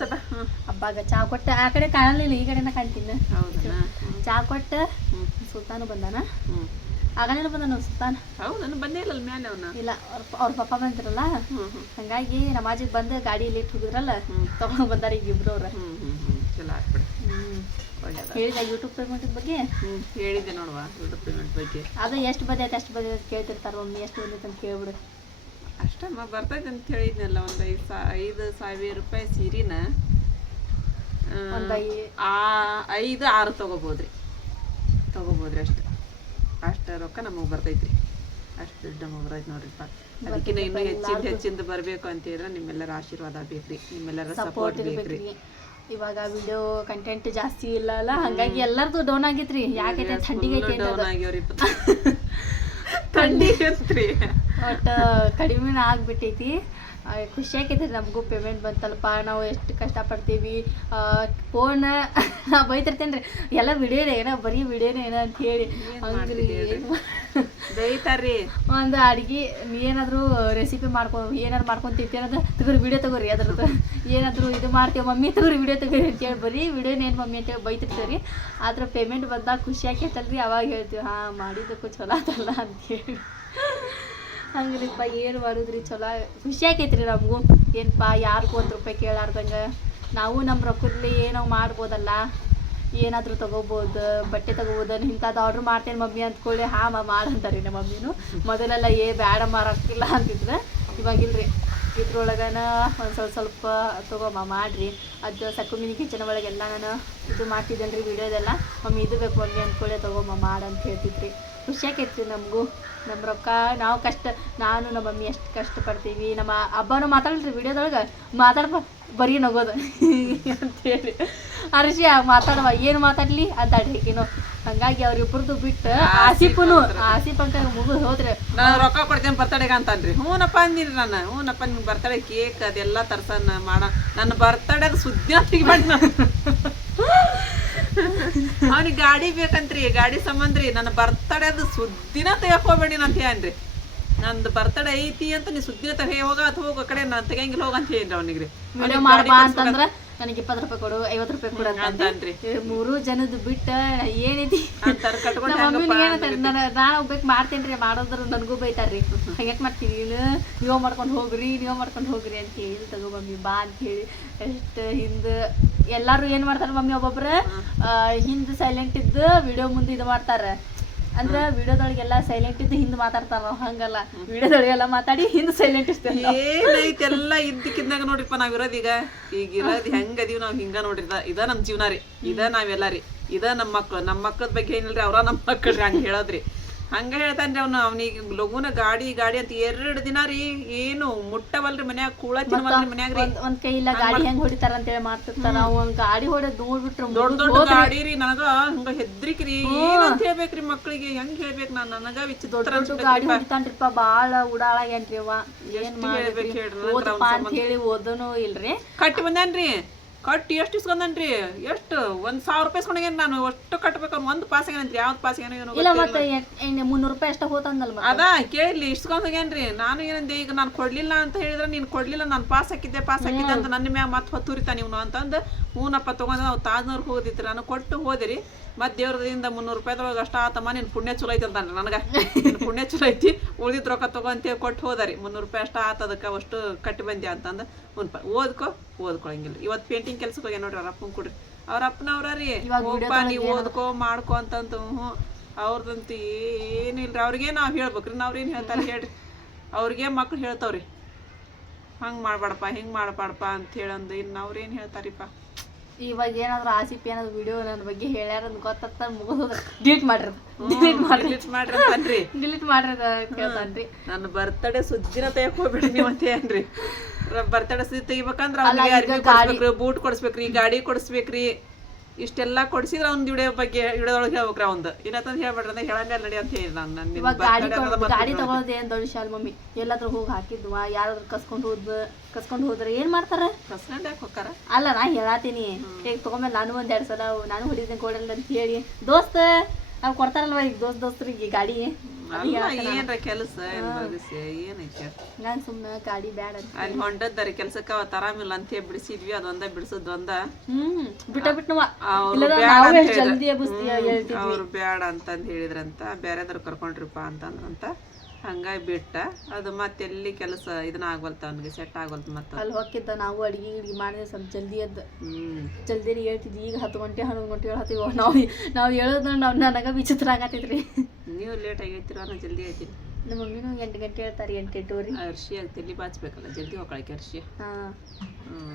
ಹಬ್ಬಾಗ ಚಾ ಕೊಟ್ಟ. ಆ ಕಡೆ ಕಾಣಲಿಲ್ಲ, ಈ ಕಡೆನ ಕಾಣ್ತೀನಿ. ಹೌದಾ? ಚಾ ಕೊಟ್ಟ ಸುಲ್ತಾನು ಬಂದಾನ. ಆಗನೇನು ಬಂದಾನ ಸುಲ್ತಾನ್? ಹೌದು ನಾನು ಬಂದೇ ಇಲ್ಲ ಮ್ಯಾಲೆ ಅವನ. ಇಲ್ಲ ಅವ್ರ ಪಪ್ಪ ಬಂದಿರಲ್ಲ, ಹಂಗಾಗಿ ನಮಾಜಿಗೆ ಬಂದು ಗಾಡಿಯಲ್ಲಿ ಇಟ್ಟು ಹೋಗಿದ್ರಲ್ಲ ತಗೊಂಡ್ ಬಂದಾರ ಈಗ ಇಬ್ರು ಅವ್ರ. ಚಲೋ ಆಗ್ಬಿಡ. ಹೇಳಿದ ಯೂಟ್ಯೂಬ್ ಪೇಮೆಂಟ್ ಬಗ್ಗೆ ಹೇಳಿದ್ದೆ ನೋಡುವ, ಯೂಟ್ಯೂಬ್ ಪೇಮೆಂಟ್ ಬಗ್ಗೆ. ಅದು ಎಷ್ಟು ಬಂದೈತೆ ಅಷ್ಟು ಬಂದೈತೆ ಕೇಳ್ತಿರ್ತಾರ ಮಮ್ಮಿ, ಎಷ್ಟು ಬಂದೈತೆ ಅಂತ ಕೇಳ್ಬಿಡು. ಅಷ್ಟಮ್ಮ ಬರ್ತೈತೆ ಅಂತ ಹೇಳಿದ್ನಲ್ಲ, ಒಂದು 5,000 ರೂಪಾಯಿ ಸೀರಿನ 5-6 ತೊಗೋಬೋದ್ರಿ ಅಷ್ಟು ರೊಕ್ಕ ನಮಗೆ ಬರ್ತೈತ್ರಿ. ಅಷ್ಟು ದುಡ್ಡು ನಮಗೆ ಬರ್ತೈತೆ ನೋಡ್ರಿಪ್ಪ. ಅದಕ್ಕಿಂತ ಇನ್ನೂ ಹೆಚ್ಚಿಂದ ಬರಬೇಕು ಅಂತ ಹೇಳಿದ್ರೆ ನಿಮ್ಮೆಲ್ಲರ ಆಶೀರ್ವಾದ ಬೇಕ್ರಿ, ನಿಮ್ಮೆಲ್ಲರ ಸಪೋರ್ಟ್ ಬೇಕ್ರಿ. ಇವಾಗ ವಿಡಿಯೋ ಕಂಟೆಂಟ್ ಜಾಸ್ತಿ ಇಲ್ಲ ಅಲ್ಲ, ಹಂಗಾಗಿ ಎಲ್ಲರದು ಡೌನ್ ಆಗೈತ್ರಿ. ಯಾಕೈತೆ ಥಂಡಿಗೆ ಒಟ್ಟು ಕಡಿಮೆ ಆಗ್ಬಿಟ್ಟೈತಿ. ಖುಷಿ ಆಕೈತಿ ನಮಗೂ. ಪೇಮೆಂಟ್ ಬಂತಲ್ಪ, ನಾವು ಎಷ್ಟು ಕಷ್ಟಪಡ್ತೀವಿ. ಫೋನ್ ನಾ ಬೈತಿರ್ತೇನೆ ರೀ, ಎಲ್ಲ ವಿಡಿಯೋನೇ ಏನೋ ಬರೀ ವಿಡಿಯೋನೇ ಏನೋ ಅಂತ ಹೇಳಿ ಬೈತಾರ್ರಿ. ಒಂದು ಅಡ್ಗೆ ಏನಾದರೂ ರೆಸಿಪಿ ಏನಾದ್ರು ಮಾಡ್ಕೊಂತಿರ್ತೀವಿ ಅನ್ನೋದು ತಗೋರಿ ವಿಡಿಯೋ ತಗೋರಿ, ಅದ್ರದ್ದು ಏನಾದರೂ ಇದು ಮಾಡ್ತೀವಿ ಮಮ್ಮಿ ತಗೋರಿ ವಿಡಿಯೋ ತಗೋರಿ ಅಂತೇಳಿ ಬರೀ ವಿಡಿಯೋನೇನು ಮಮ್ಮಿ ಅಂತೇಳಿ ಬೈತಿರ್ತೀವಿ ರೀ. ಆದ್ರೆ ಪೇಮೆಂಟ್ ಬಂದಾಗ ಖುಷಿ ಆಕೈತಲ್ರಿ, ಅವಾಗ ಹೇಳ್ತೀವಿ ಹಾಂ ಮಾಡಿದ್ದಕ್ಕೂ ಚಲೋ ಆತಲ್ಲ ಅಂತೇಳಿ. ಹಂಗ್ರಿಪ್ಪ ಏನು ಮಾಡಿದ್ರಿ ಚಲೋ ಖುಷಿ ಆಕೈತ್ರಿ ನಮಗೂ. ಏನಪ್ಪ ಯಾರಿಗೂ 1 ರೂಪಾಯಿ ಕೇಳಾರ್ದಂಗೆ ನಾವು ನಮ್ಮ ರೊಕ್ಕದಲ್ಲಿ ಏನೋ ಮಾಡ್ಬೋದಲ್ಲ, ಏನಾದರೂ ತೊಗೋಬೋದು, ಬಟ್ಟೆ ತೊಗೋಬೋದು. ಇಂಥದ್ದು ಆರ್ಡ್ರ್ ಮಾಡ್ತೇನೆ ಮಮ್ಮಿ ಅಂದ್ಕೊಳ್ಳಿ, ಹಾಂ ಮಾಡಂತಾರೆ ನಮ್ಮ ಮಮ್ಮಿನೂ. ಮೊದಲೆಲ್ಲ ಬೇಡ ಮಾರಾಕಿಲ್ಲ ಅಂತಿದ್ರೆ, ಇವಾಗಿಲ್ರಿ ಇದ್ರೊಳಗನ ಒಂದು ಸ್ವಲ್ಪ ತೊಗೊಮ್ಮ ಮಾಡಿರಿ. ಅದು ಸಕ್ಕುಮಿನಿ ಕಿಚನ್ ಒಳಗೆಲ್ಲ ನಾನು ಇದು ಮಾಡ್ತಿದ್ದೇನೆ ರೀ ವಿಡಿಯೋದೆಲ್ಲ. ಮಮ್ಮಿ ಇದು ಬೇಕು ಮಮ್ಮಿ ಅಂದ್ಕೊಳ್ಳೆ ತೊಗೊಮ್ಮ ಮಾಡಂತ ಹೇಳ್ತಿದ್ರಿ. ಖುಷಿ ಆಕೈತ್ರಿ ನಮಗೂ. ನಮ್ಮ ರೊಕ್ಕ ನಾವು ನಾನು ನಮ್ಮ ಮಮ್ಮಿ ಎಷ್ಟು ಕಷ್ಟಪಡ್ತೀವಿ. ನಮ್ಮ ಹಬ್ಬನೂ ಮಾತಾಡ್ರಿ ವಿಡಿಯೋದೊಳಗೆ ಬರೀ ನಗೋದು ಅಂತೇಳಿ ಅರ್ಷಿ ಮಾತಾಡುವ ಏನು ಮಾತಾಡಲಿ ಅಂತಾಡ್ರಿಕಿನು. ಹಂಗಾಗಿ ಅವ್ರಿಬ್ರದ್ದು ಬಿಟ್ಟು ಆಸಿಫ್ ಅಂಕ ಮುಗಿದು ಹೋದ್ರೆ ನಾನು ರೊಕ್ಕ ಕೊಡ್ತೇನೆ ಬರ್ತಡೆಗೆ ಅಂತನ್ರಿ. ಹ್ಞೂನಪ್ಪ ಅಂದಿರಿ ನಾನು. ಹ್ಞೂನಪ್ಪ ನಿಮ್ಗೆ ಬರ್ತಡೆ ಕೇಕ್ ಅದೆಲ್ಲ ತರ್ಸನ್ನ ನನ್ನ ಬರ್ತಡೆಗೆ ಸುದ್ದಿ ತೆಗಿಬೇಡಿ ನಾನು. ಅವನಿಗೆ ಗಾಡಿ ಬೇಕಂತ್ರಿ, ಗಾಡಿ ಸಂಬಂಧ ರೀ. ನನ್ನ ಬರ್ತಡೆದು ಸುದ್ದಿನ ತೆಗೋಬೇಡಿ ಅಂತ ಹೇಳ್ರಿ. ನಂದು ಬರ್ತಡೆ ಐತಿ ಅಂತ ನೀ ಸುದ್ದಿನ ಹೋಗ ಹೋಗ ಕಡೆ ನಾನು ತೆಗಿಯಂಗಿಲ್ಲ ಹೋಗಂತ ಹೇಳಿದ್ರಿ ಅವನಿಗೆ. ವಿಡಿಯೋ ಮಾಡಬಾ ಅಂತಂದ್ರೆ ನನಗೆ 20 ರೂಪಾಯಿ ಕೊಡು 50 ರೂಪಾಯಿ ಕೊಡು ಅಂತಂದ್ರಿ. 3 ಜನದ್ದು ಬಿಟ್ಟು ಏನೈತಿ ನಾನು ಒಬ್ಬಕ್ಕೆ ಮಾಡ್ತೇನೆ ರೀ. ಮಾಡೋದ್ರ ನನಗೂ ಬೈತಾರ್ರಿ, ಹಂಗ್ಯಾಕೆ ಮಾಡ್ತೀವಿ ನೀವು ಮಾಡ್ಕೊಂಡು ಹೋಗ್ರಿ ಅಂತ ಹೇಳಿ ತಗೋ ಮಮ್ಮಿ ಬಾ ಅಂತ ಹೇಳಿ. ಎಷ್ಟು ಹಿಂದೆ ಎಲ್ಲರೂ ಏನು ಮಾಡ್ತಾರೆ ಮಮ್ಮಿ, ಒಬ್ಬೊಬ್ರು ಹಿಂದೆ ಸೈಲೆಂಟ್ ಇದ್ದು ವಿಡಿಯೋ ಮುಂದೆ ಇದು ಮಾಡ್ತಾರೆ. ಅಂದ್ರೆ ವಿಡಿಯೋದೊಳಗೆಲ್ಲ ಸೈಲೆಂಟ್ ಇದ್ದು ಹಿಂದೆ ಮಾತಾಡ್ತಾರ. ನಾವು ಹಂಗಲ್ಲ, ವಿಡಿಯೋದೊಳಗೆಲ್ಲ ಮಾತಾಡಿ ಹಿಂದೆ ಸೈಲೆಂಟ್ ಇರ್ತೇವೆ. ಏನೈತೆಲ್ಲ ಇದ್ದಕ್ಕಿದ್ದಾಗ ನೋಡ್ರಿಪ್ಪ ನಾವಿರೋದು ಈಗ ಇರೋದು ಹೆಂಗದೀವಿ ನಾವು ಹಿಂಗ ನೋಡ್ರಿ. ಇದ ನಮ್ಮ ಜೀವನ ರೀ, ಇದ ನಾವೆಲ್ಲ ರೀ, ಇದ ನಮ್ಮ ಮಕ್ಳದ ಬಗ್ಗೆ ಏನಿಲ್ರಿ, ಅವ್ರ ನಮ್ಮ ಮಕ್ಕಳ್ರಿ ಹಂಗೆ ಹೇಳೋದ್ರಿ. ಹಂಗ ಹೇಳ್ತಾನ್ರಿ ಅವ್ನಿಗೆ ಲಗುನ ಗಾಡಿ ಅಂತ 2 ದಿನ ರೀ ಏನು ಮುಟ್ಟವಲ್ರಿ ಮನ್ಯಾಗ ಕೂಳ ತಿನ್ವಲ್ರಿ ಮನ್ಯಾಗ ರೀ. ಒಂದ್ ಕೈ ಇಲ್ಲ ಗಾಡಿ ಹೆಂಗ್ ಹೊಡಿತಾರ ಅಂತೇಳಿ ಮಾಡ್ತಿರ್ತಾರ. ನಾವು ಗಾಡಿ ಹೊಡೆದ್ ನೋಡ್ಬಿಟ್ರು ದೊಡ್ಡ ಗಾಡಿ ರೀ. ನನಗ ಹಂಗ ಹೆದ್ರಿಕ್ರಿ ಏನಂತ ಹೇಳ್ಬೇಕ್ರಿ ಮಕ್ಳಿಗೆ, ಹೆಂಗ್ ಹೇಳ್ಬೇಕ್ ನಾನ್, ನನಗ ವಿಚಿತ್ರ ಗಾಡಿ ಹೊಡಿತಾನ್ರಿಪ್ಪ, ಬಾಳ ಉಡಾಳಾಗ್ಯಾನ್ರಿ ಅವ. ಏನ್ ಮಾಡ್ಬೇಕ್ ಓದಪ್ಪ ಅಂತ ಹೇಳಿ ಓದನು ಇಲ್ರಿ. ಕಟ್ಟಿ ಬಂದೇನ್ರಿ, ಕಟ್ಟಿ ಎಷ್ಟು ಇಸ್ಕೊಂಡನ್ರಿ, ಎಷ್ಟು 1,000 ರೂಪಾಯಿ ಇಸ್ಕೊಂಡೇನ್ ನಾನು. ಅಷ್ಟು ಕಟ್ಬೇಕು ಒಂದು ಪಾಸ್ ಆಗ್ಯಾನಂತ್ರಿ. ಯಾವ್ದು ಪಾಸ್ ಆಗ್ಯಾನೋ ಇಲ್ಲ ಮತ್ತೆ 300 ರೂಪಾಯಿ ಅಷ್ಟ ಹೋತಂದಲ್ಲ. ಅದಾ ಕೇಳಿ ಇಸ್ಕೊಂಡೋಗ್ಯಾನ್ರಿ. ನಾನು ಏನಂದೆ, ಈಗ ನಾನು ಕೊಡ್ಲಿಲ್ಲ ಅಂತ ಹೇಳಿದ್ರೆ ನೀನ್ ಕೊಡ್ಲಿಲ್ಲ, ನಾನು ಪಾಸ್ ಹಾಕಿದ್ದೆ ಅಂತ ನನ್ನ ಮ್ಯಾಗ ಮತ್ತೆ ಹೊತ್ತುರಿತಾನ ಇವನು ಅಂತಂದು ಹೂನಪ್ಪ ತಗೊಂಡ್ ನಾವು ತಾಜ್ನವ್ರಿಗೆ ಹೋದಿತ್ರಿ. ನಾನು ಕೊಟ್ಟು ಹೋದಿರಿ. ಮತ್ತೆ ದೇವ್ರದಿಂದ 300 ರೂಪಾಯಿದೊಳಗೆ ಅಷ್ಟ ಆತಮ್ಮ, ನಿನ್ ಪುಣ್ಯ ಚಲೋ ಐತಿ ಅಂತಾನ್ರಿ ನನಗ. ಪುಣ್ಯ ಚಲೋ ಐತಿ, ಉಳಿದಿದ್ ರೊಕ್ಕ ತಗೊಂತೇಳಿ ಕೊಟ್ಟು ಹೋದರಿ. 300 ರೂಪಾಯಿ ಅಷ್ಟ ಆತದಕ್ಕೆ ಅಷ್ಟು ಕಟ್ಟಿ ಬಂದ್ಯಾ ಅಂತಂದು ಓದ್ಕೊಳಂಗಿಲ್ಲ. ಇವತ್ತು ಪೇಂಟಿಂಗ್ ಕೆಲ್ಸಕ್ಕೆ ಹೋಗ್ಯ ನೋಡ್ರಿ ಅವ್ರ ಅಪ್ಪನ ಕೊಡ್ರಿ. ಅವ್ರ ಅಪ್ಪನವ್ರ ರೀ, ಹೋಗ್ಪ ನೀವು ಓದ್ಕೋ ಮಾಡ್ಕೊ ಅಂತಂತ. ಅವ್ರದಂತೂ ಏನಿಲ್ರಿ. ಅವ್ರಿಗೆ ನಾವ್ ಹೇಳ್ಬೇಕ್ರಿ. ನಾವ್ರೇನ್ ಹೇಳ್ತಾರ ಹೇಳ್ರಿ, ಅವ್ರಿಗೆ ಮಕ್ಳು ಹೇಳ್ತಾವ್ರಿ ಹಂಗ್ ಮಾಡ್ಬಾಡಪ್ಪ ಹಿಂಗ್ ಮಾಡ್ಬಾಡಪ್ಪ ಅಂತ ಹೇಳಂದು. ಇನ್ನು ಅವ್ರೇನ್ ಹೇಳ್ತಾರಿಪ್ಪ. ಇವಾಗ ಏನಾದ್ರು ಆಸಿಪ್ ಏನಾದ್ರು ವಿಡಿಯೋ ನನ್ನ ಬಗ್ಗೆ ಹೇಳ್ಯಾರ ಗೊತ್ತ ಮುಗಿದ ಡಿಲೀಟ್ ಮಾಡ್ರಿ. ನನ್ನ ಬರ್ತಡೇ ಸುದ್ದಿನ ತೆಗಕ್ ಹೋಗ್ಬಿಡ್ರಿ ನೀವು ಅಂತ ಏನ್ರಿ. ಬರ್ತಡೇ ಸುದ್ದಿ ತೆಗಿಬೇಕಂದ್ರ ಬೂಟ್ ಕೊಡಿಸ್ಬೇಕ್ರಿ, ಗಾಡಿ ಕೊಡಿಸ್ಬೇಕ್ರಿ, ಇಷ್ಟೆಲ್ಲಾ ಕೊಡ್ಸಿದ್ರ ಅವ್ನ ವಿಡಿಯೋದೊಳಗೆ ಹೇಳ್ಬೇಕ್ರಿ. ಅವಂದು ಇಲ್ಲಂತಂದ್ ಹೇಳ್ಬೇಡ್ರಿ ಅಂದ್ರೆ ಹೇಳಂಗ ನಡಿ ಅಂತ ಹೇಳಿ ನಾನು. ಗಾಡಿ ತಗೊಳೋದು ಏನ್ ದೊಡ್ಡ ಶಾಲ್ ಮಮ್ಮಿ. ಎಲ್ಲಾದ್ರೂ ಹೋಗಿ ಹಾಕಿದ್ವಾ, ಯಾರಾದ್ರೂ ಕಸ್ಕೊಂಡ್ ಹೋದ್ರೆ ಏನ್ ಮಾಡ್ತಾರ? ಕಸ್ಕೊಂಡ್ ಯಾಕೆ ಹೋಗ್ತಾರ? ಅಲ್ಲ ನಾ ಹೇಳಾತೀನಿ. ಈಗ ತಗೊಂಡ್ಮೇಲೆ ನಾನು 1-2 ಸಲ ನಾನು ಹೊಡಿತೀನಿ ಕೊಡಲ್ಲ ಅಂತ ಹೇಳಿ ದೋಸ್ತ ನಾವ್ ಕೊಡ್ತಾರಲ್ವ ಈಗ ದೋಸ್ತರಿಗೆ ಗಾಡಿ. ಏನ್ರ ಕೆಲಸ ಏನೈತಿ ನಾನ್ ಸುಮ್ನೆ ಗಾಡಿ ಬ್ಯಾಡ ಅಂತ ಅಲ್ಲಿ ಹೊಂಟದ್ದಾರಿ ಕೆಲ್ಸಕ್ಕ ಅವತ್ತು ಆರಾಮಿಲ್ಲ ಅಂತ ಹೇಳಿ ಬಿಡಿಸಿದ್ವಿ. ಅದೊಂದ ಬಿಡಿಸೋದೊಂದ ಅವ್ರು ಬ್ಯಾಡ ಅಂತಂದ್ ಹೇಳಿದ್ರಂತ. ಬೇರೆದಾರು ಕರ್ಕೊಂಡ್ರಿಪ್ಪ ಅಂತಂದ್ರಂತ. ಹಂಗಾಗಿ ಬಿಟ್ಟ. ಅದು ಮತ್ತೆ ಎಲ್ಲಿ ಕೆಲಸ ಇದನ್ನ ಆಗ್ವಲ್ತ, ಅವ್ನಿಗೆ ಸೆಟ್ ಆಗ್ವಲ್ತ. ಮತ್ತ ಅಲ್ಲಿ ಹೋಗಿದ್ದ ನಾವು ಅಡಿಗೆ ಮಾಡಿದ್ರೆ ಸ್ವಲ್ಪ ಜಲ್ದಿ ಎದ್ದು ಜಲ್ದಿ ಹೇಳ್ತಿದ್ವಿ. ಈಗ 10 ಗಂಟೆ 11 ಗಂಟೆ ಹೇಳ್ತೀವಿ ನಾವು ಹೇಳೋದು ನನಗ ವಿಚಿತ್ರ ಆಗತ್ತೈತ್ರಿ. ನೀವು ಲೇಟ್ ಆಗೈತಿರ, ನಾನು ಜಲ್ದಿ ಆಯ್ತೀನಿ. ನಮ್ಮ ಮಮ್ಮಿನೂ 8 ಗಂಟೆ ಹೇಳ್ತಾರೆ, 8-8 ಅರ್ಶಿ ಆಗ್ತಿಲ್ಲಿ ಬಾಚ್ಬೇಕಲ್ಲ, ಜಲ್ದಿ ಹೋಗ್ಕೊಳಕ್ಕೆ ಅರ್ಶಿ.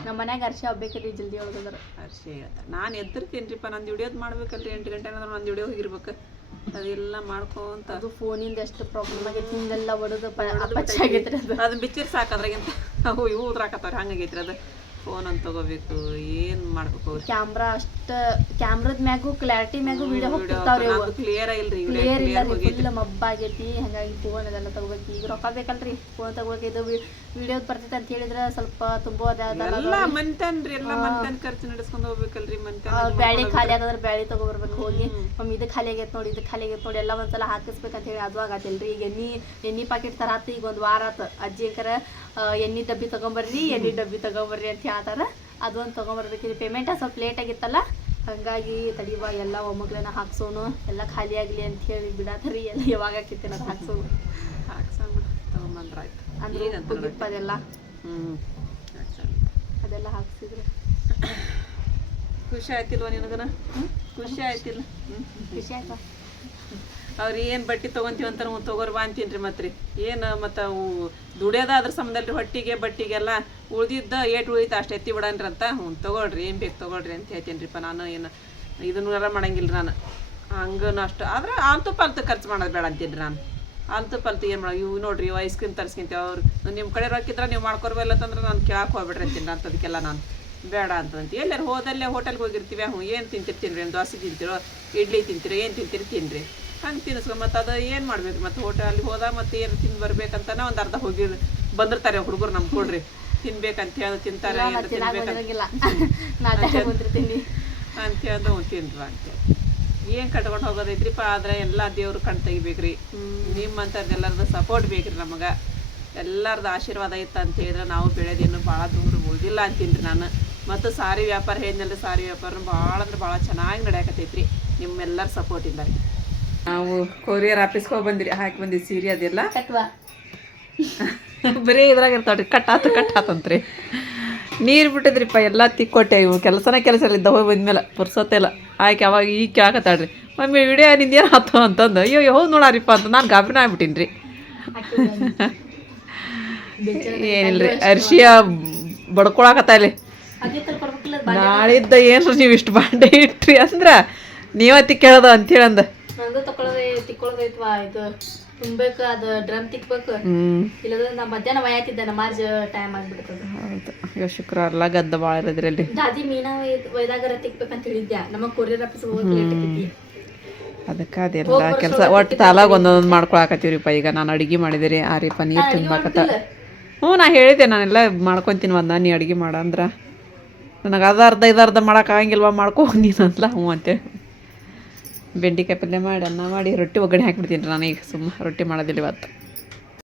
ನಮ್ಮ ಮನ್ಯಾಗ ಅರ್ಶಿ ಆಗ್ಬೇಕ್ರಿ ಜಲ್ದಿ ಹೋಗೋದ್ರ. ಅರ್ಶಿ ಹೇಳ್ತಾರೆ. ನಾನು ಎದ್ದಿರ್ತೀನಿರಿಪ್ಪ, ನಂದು ವಿಡಿಯೋದು ಮಾಡ್ಬೇಕಲ್ರಿ. 8 ಗಂಟೆ ಅಂದ್ರೆ ನಂದು ವಿಡಿಯೋ ಹೋಗಿರ್ಬೇಕು. ಅದೆಲ್ಲ ಮಾಡ್ಕೊಂತ ಅದು ಫೋನಿಂದ ಎಷ್ಟು ಪ್ರಾಬ್ಲಮ್ ಆಗೈತಿ. ಹಿಂಗೆಲ್ಲ ಹೊಡೆದು ಆಗೈತ್ರಿ. ಅದು ಬಿಚ್ಚಿರ್ ಸಾಕದ್ರಾಗಿಂತ ಅವು ಇವು ಉದ್ರಾಕತ್ತವ್ರಿ. ಹಂಗಾಗೈತ್ರಿ ಅದು. ಫೋನ್ ಅಂತ ತಗೋಬೇಕು, ಏನ್ ಮಾಡ್ಬೇಕು. ಕ್ಯಾಮ್ರಾ ಕ್ಯಾಮ್ರಾದ ಮ್ಯಾಗು ಕ್ಲಾರಿಟಿ ಮ್ಯಾಗು ವಿಡಿಯೋ ಹೋಗ್ತಿರ್ತಾವ್ರಿ. ಕ್ಲಿಯರ್ ಇಲ್ರಿ, ಕ್ಲಿಯರ್ ಇಲ್ಲ, ಫುಲ್ ಮಬ್ಬಾಗೈತಿ. ಹಂಗಾಗಿ ಫೋನ್ ಅದೆಲ್ಲ ತಗೋಬೇಕು. ಈಗ ರೊಕ್ಕ ಬೇಕಲ್ರಿ ಫೋನ್ ತಗೋಬೇಕು. ಇದು ವಿಡಿಯೋ ಬರ್ತೈತೆ ಅಂತ ಹೇಳಿದ್ರೆ ಸ್ವಲ್ಪ ತುಂಬೋದ ಎಲ್ಲ ಮಂತನ್ರಿ, ಎಲ್ಲ ಮಂತನ್ ಖರ್ಚು ನಡೆಸ್ಕೊಂಡ್ ಹೋಗ್ಬೇಕಲ್ರಿ. ಬ್ಯಾಳಿ ಖಾಲಿ ಆದ್ರೆ ಬ್ಯಾಳಿ ತಗೋಬರ್ಬೇಕು ಹೋಗಿ. ಮಮ್ಮಿ ಇದು ಖಾಲಿ ಆಗೈತೆ ನೋಡಿ, ಇದು ಖಾಲಿ ಆಗೈತೆ ನೋಡಿ, ಎಲ್ಲ ಒಂದ್ಸಲ ಹಾಕಿಸ್ಬೇಕಂತ ಹೇಳಿ ಅದು ಆಗತ್ತಿಲ್ರಿ. ಈಗ ಎಣ್ಣೆ ಪಾಕೆಟ್ ತರಾತ. ಈಗ 1 ವಾರ ಆತ. ಅಜ್ಜಿ ಎಣ್ಣೆ ಡಬ್ಬಿ ತಗೊಂಬರ್ರಿ ಅಂತ ಹೇಳ್ತಾರ. ಅದೊಂದು ತಗೊಂಬರ್ಬೇಕಿದೆ. ಪೇಮೆಂಟ್ ಸ್ವಲ್ಪ ಲೇಟ್ ಆಗಿತ್ತಲ್ಲ, ಹಂಗಾಗಿ ತಡಿವಾ ಎಲ್ಲ ಒಮ್ಮಗ್ಲನ ಹಾಕ್ಸೋನು, ಎಲ್ಲ ಖಾಲಿ ಆಗಲಿ ಅಂತ ಹೇಳಿ ಬಿಡಾತರಿ. ಎಲ್ಲ ಯಾವಾಗ ಆಕೈತಿ ಅದು ಹಾಕ್ಸೋನು. ತಗೊಂಬಂದ್ರಾಯ್ತು ಅಂದ್ರೆ ಅದೆಲ್ಲ ಅದೆಲ್ಲ ಹಾಕ್ಸಿದ್ರೆ ಖುಷಿ ಆಯ್ತಿಲ್ವ ನಿನಗನ? ಖುಷಿ ಆಯ್ತಿಲ್ಲ? ಖುಷಿ ಆಯ್ತಾ? ಅವ್ರು ಏನು ಬಟ್ಟೆ ತೊಗೊಂತೀವಿ ಅಂತ ತೊಗೋರ್ ಬಾ ಅಂತೀನ್ರಿ. ಮತ್ತೆ ಏನು ಮತ್ತು ಅವು ದುಡಿಯೋದ ಅದ್ರ ಸಂಬಂಧಲ್ರಿ. ಹೊಟ್ಟಿಗೆ ಬಟ್ಟಿಗೆಲ್ಲ ಉಳ್ದಿದ್ದ ಉಳಿತ ಅಷ್ಟು ಎತ್ತಿ ಬಿಡನ್ರಿ ಅಂತ. ತೊಗೊಳ್ರಿ, ಏನು ಬೇಕು ತೊಗೊಳ್ರಿ ಅಂತ ಹೇಳ್ತೀನಿರಿಪ್ಪ. ನಾನು ಏನು ಇದನ್ನೆಲ್ಲ ಮಾಡಂಗಿಲ್ಲ ನಾನು. ಹಂಗನು ಅಷ್ಟು ಆದ್ರೆ ಆಲ್ತು ಪಾಲ್ತು ಖರ್ಚು ಮಾಡೋದು ಬೇಡ ಅಂತೀನಿ ನಾನು. ಆಲ್ತು ಪಾಲ್ತು ಏನು ಮಾಡೋ ಇವು ನೋಡ್ರಿ, ಇವು ಐಸ್ ಕ್ರೀಮ್ ತರಿಸ್ಕೊಂತೀವಿ. ಅವ್ರು ನಿಮ್ಮ ಕಡೆ ರೊಕ್ಕಿದ್ರೆ ನೀವು ಮಾಡ್ಕೊರ್ಬಲ್ಲ ಅಂತಂದ್ರೆ ನಾನು ಕೇಳಕ್ಕೆ ಹೋಗ್ಬಿಡ್ರಿ ಅಂತೀನಿ. ಅಂಥದಕ್ಕೆಲ್ಲ ನಾನು ಬೇಡ ಅಂತಂತ. ಎಲ್ಲರೂ ಹೋದಲ್ಲೇ ಹೋಟೆಲ್ಗೆ ಹೋಗಿರ್ತೀವಿ. ಏನು ತಿಂತಿರ್ತೀನಿ ರೀ, ದೋಸೆ ತಿಂತಿರೋ, ಇಡ್ಲಿ ತಿಂತಿರೋ, ಏನು ತಿಂತಿರ್ತೀನಿ ಹಂಗೆ ತಿನ್ನಿಸ್ಕೊ. ಮತ್ತು ಅದು ಏನು ಮಾಡ್ಬೇಕು, ಮತ್ತು ಹೋಟೆಲ್ಗೆ ಹೋದಾಗ ಮತ್ತೆ ಏನು ತಿಂದು ಬರ್ಬೇಕಂತಾನೆ ಒಂದು ಅರ್ಧ ಹೋಗಿ ಬಂದಿರ್ತಾರೆ ಹುಡುಗರು. ನಮ್ಮ ಕೊಡ್ರಿ ತಿನ್ಬೇಕಂತ ಹೇಳಿ ತಿಂತಾರೆ, ತಿನ್ಬೇಕಂತ ಅಂತ ಹೇಳ್ದು ತಿನ್ರಿ ಅಂತೇಳಿ. ಏನು ಕಟ್ಕೊಂಡು ಹೋಗೋದೈತ್ರಿಪ್ಪ. ಆದ್ರೆ ಎಲ್ಲ ದೇವ್ರು ಕಣ್ ತೆಗಿಬೇಕ್ರಿ. ನಿಮ್ಮಂಥದ್ದು ಎಲ್ಲರದ್ದು ಸಪೋರ್ಟ್ ಬೇಕ್ರಿ ನಮಗೆ. ಎಲ್ಲರದ್ದು ಆಶೀರ್ವಾದ ಇತ್ತು ಅಂತ ಹೇಳಿದ್ರೆ ನಾವು ಬೆಳೆದೇನು ಭಾಳ ದೂರ ಉಳಿದಿಲ್ಲ ಅಂತೀನಿ ನಾನು. ಮತ್ತು ಸಾರಿ ವ್ಯಾಪಾರ ಹೇಳಿದ್ನಲ್ರಿ, ಸಾರಿ ವ್ಯಾಪಾರ ಭಾಳ ಅಂದ್ರೆ ಭಾಳ ಚೆನ್ನಾಗಿ ನಡೆಯಕತ್ತೈತ್ರಿ ನಿಮ್ಮೆಲ್ಲರ ಸಪೋರ್ಟಿಂದ ರೀ. ನಾವು ಕೊರಿಯರ್ ಆಫೀಸ್ಗೆ ಹೋಗಿ ಬಂದಿರಿ, ಹಾಕಿ ಬಂದಿರಿ ಸೀರೆ. ಅದೆಲ್ಲ ಬರೀ ಇದ್ರಾಗ ಇರ್ತಾವ್ರಿ. ಕಟ್ಟಾತಂತ್ರಿ. ನೀರು ಬಿಟ್ಟಿದ್ರಿಪ್ಪ, ಎಲ್ಲ ತಿಕ್ಕೊಟ್ಟೆ. ಇವು ಕೆಲಸ ಇಲ್ಲಿದ್ದ ಹೋಗಿ ಬಂದ್ಮೇಲೆ ಪುರ್ಸೊತ್ತೆಲ್ಲ ಆಯ್ಕೆ ಅವಾಗ ಈಗ ಕೇಳಕತ್ತಾಳ್ರಿ, ಮಮ್ಮಿ ವಿಡಿಯೋ ನಿಂದೇನು ಆತು ಅಂತಂದು. ಅಯ್ಯೋ ಹೌದು ನೋಡಾರಿಪ್ಪ ಅಂತ ನಾನು ಗಾಬರಿನ ಆಗ್ಬಿಟ್ಟಿನಿ ರೀ. ಏನಿಲ್ರಿ, ಅರ್ಶಿಯ ಬಡ್ಕೊಳಕತ್ತಾಲಿ. ನಾಳಿದ್ದ ಏನ್ರಿ ನೀವು ಇಷ್ಟು ಬಾಂಡೆ ಇಟ್ರಿ ಅಂದ್ರೆ ನೀವತ್ತಿ ಕೇಳೋದು ಅಂತೇಳಂದ. ನಂದು ತಿಕ್ಕೊಳ್ಳೋದೈತ್ವಾ ಇದು ತುಂಬಬೇಕು ಅದು ಡ್ರಮ್ ತಿಕ್ಬೇಕು ಇಲ್ಲದ್ರೆ ನಾ ಮಧ್ಯಾಹ್ನ ಒಯ್ಯಾತಿದ್ದೆ ನಮಾಜ್ ಟೈಮ್ ಆಗ್ಬಿಡ್ತದೆ. ಹೌದು ಈಗ ಶುಕ್ರವಾರ ಗದ್ದ ಭಾಳ ಇರೋದ್ರಲ್ಲಿ ದಾದಿ ಮೀನಾ ಒಯ್ದಾಗರ ತಿಕ್ಬೇಕಂತ ಹೇಳಿದ್ದೆ. ನಮಗೆ ಕೊರಿಯರ್ ಆಫೀಸ್ ಹೋಗಕ್ಕೆ ಲೇಟ್ ಆಗೈತಿ. ಅದಕ್ಕೆ ಅದೆಲ್ಲ ಕೆಲಸ ಒಟ್ಟು ತಾಲಾಗ ಒಂದೊಂದು ಮಾಡ್ಕೊಳಕತ್ತೀವ್ರಿಪ್ಪ. ಈಗ ನಾನು ಅಡುಗೆ ಮಾಡಿದಿರಿ ಆ ರೀ ಪನ್ನೀರ್ ತಿನ್ಬೇಕತ್ತ. ನಾ ಹೇಳಿದ್ದೆ ನಾನೆಲ್ಲ ಮಾಡ್ಕೊತೀನಿ ಒಂದ ನೀ ಅಡುಗೆ ಮಾಡ ಅಂದ್ರೆ ನನಗೆ ಅರ್ಧ ಮಾಡೋಕ್ಕಾಗಂಗಿಲ್ವ ಮಾಡ್ಕೊ ನೀನಲ್ಲ ಹ್ಞೂ ಅಂತೇಳಿ ಬೆಂಡೆಕಾಯಿ ಪಲ್ಯ ಮಾಡಿ ಅನ್ನ ಮಾಡಿ ರೊಟ್ಟಿ ಒಗ್ಗರಣೆ ಹಾಕಿಬಿಡ್ತೀನಿ ನಾನು. ಈಗ ಸುಮ್ಮ ರೊಟ್ಟಿ ಮಾಡೋದಿಲ್ಲ ಇವತ್ತು.